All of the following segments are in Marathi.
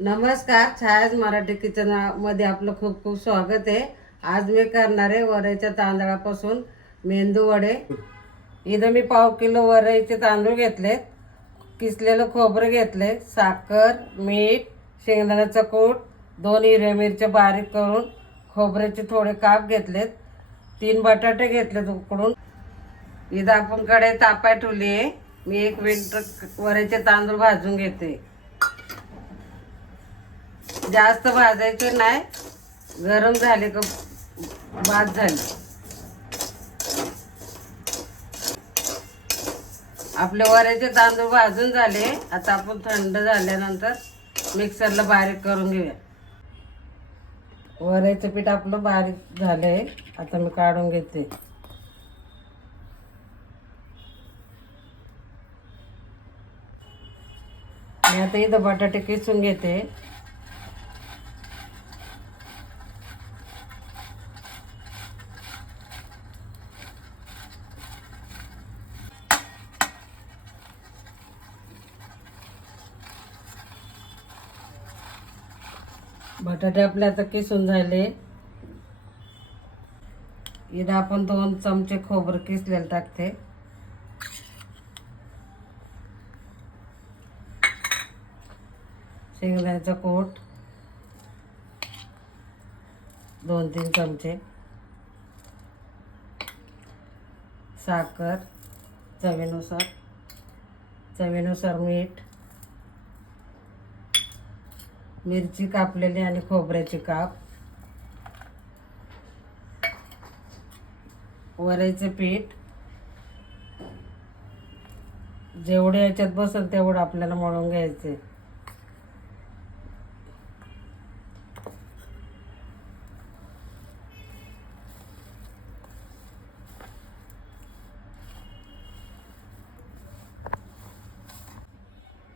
नमस्कार छायाज मराठी किचनामध्ये आपलं खूप खूप स्वागत आहे. आज मी करणार आहे वरईच्या तांदळापासून मेंदू वडे. इथं मी पाव किलो वरईचे तांदूळ घेतलेत किसलेलं खोबरं घेतले साखर मीठ शेंगदाण्याचं कूट दोन हिरव्या मिरच्या बारीक करून खोबऱ्याचे थोडे काप घेतलेत तीन बटाटे घेतलेत उकडून. इथं आपण कडे तापाय ठेवली आहे. मी एक मिनिट वरईचे तांदूळ भाजून घेते. जास्त भाजायचं नाही. गरम झाले का भात झाले. आपले वऱ्याचे तांदूळ भाजून झाले. आता आपण थंड झाल्यानंतर मिक्सरला बारीक करून घेऊया. वऱ्याचं पीठ आपलं बारीक झालंय. आता मी काढून घेते. मी आता इथं बटाटे किसून घेते. बटाटे आपले आता किसून झाले. इथं आपण दोन चमचे खोबरं किसलेलं टाकते. शेंगदाण्याचा कोट. दोन तीन चमचे. साखर चवीनुसार. चवीनुसार मीठ. मिरची कापलेली आणि खोबऱ्याची काप. वरायचं पीठ. जेवढे याच्यात बसेल तेवढं आपल्याला मळून घ्यायचे.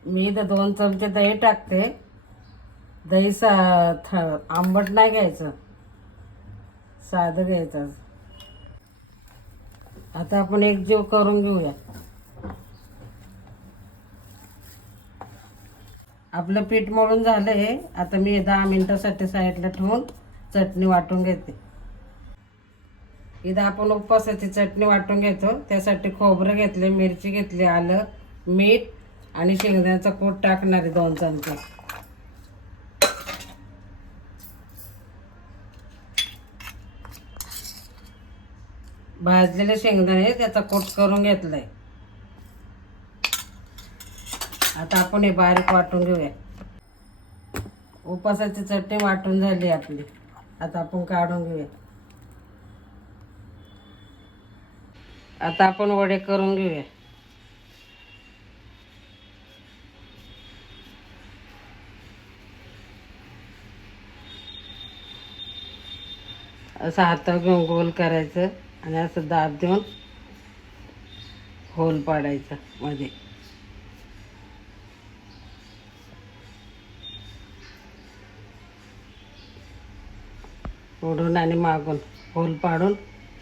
मी तर दोन चमचे दही टाकते. दही सा थ आंबट नाही घ्यायचं. साधं घ्यायचं. आता आपण एक जीव करून घेऊया. आपलं पीठ मळून झालं आहे आता मी दहा मिनटासाठी साईडला ठेवून चटणी वाटून घेते. इथं आपण उपवासाची चटणी वाटून घेतो. त्यासाठी खोबरं घेतले मिरची घेतली आलं मीठ आणि शेंगदाण्याचा कूट टाकणारे दोन चमचे. भाजलेले शेंगदाणे त्याचा कोट करून घेतलाय. आता आपण हे बारीक वाटून घेऊया. उपासाची चटणी वाटून झाली आपली. आता आपण काढून घेऊया. आता आपण वडे करून घेऊया. असं हातावर घेऊन गोल करायचं. आणि असं दाब देऊन होल पाडायचा मध्ये. ओढून आणि मागून होल पाडून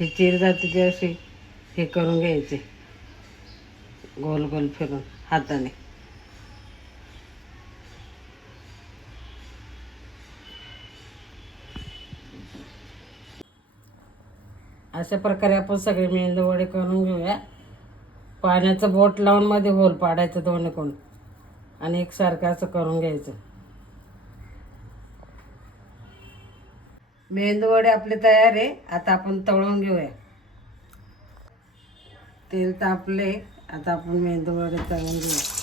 ही चिर जाते ती अशी हे करून घ्यायचे. गोल गोल फिरून हाताने. अशा प्रकारे आपण सगळे मेंदू वडे करून घेऊया. पाण्याचं बोट लावून मध्ये होल पाडायचं दोन्ही कोण. आणि एकसारखं असं करून घ्यायचं. मेंदू वडे आपले तयार आहे. आता आपण तळून घेऊया. तेल तापले. आता आपण मेंदू वडे तळून घेऊया.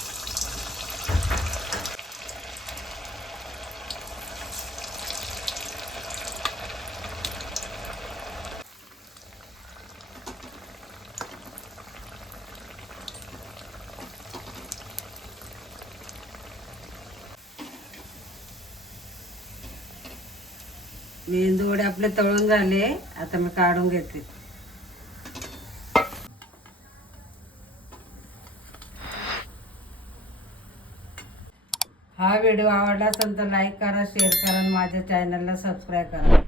मेंदू वडे आपले तळून झाले. आता मी काढून घेते. हा व्हिडिओ आवडला असेल तर लाईक करा शेअर करा आणि माझ्या चॅनलला सबस्क्राईब करा.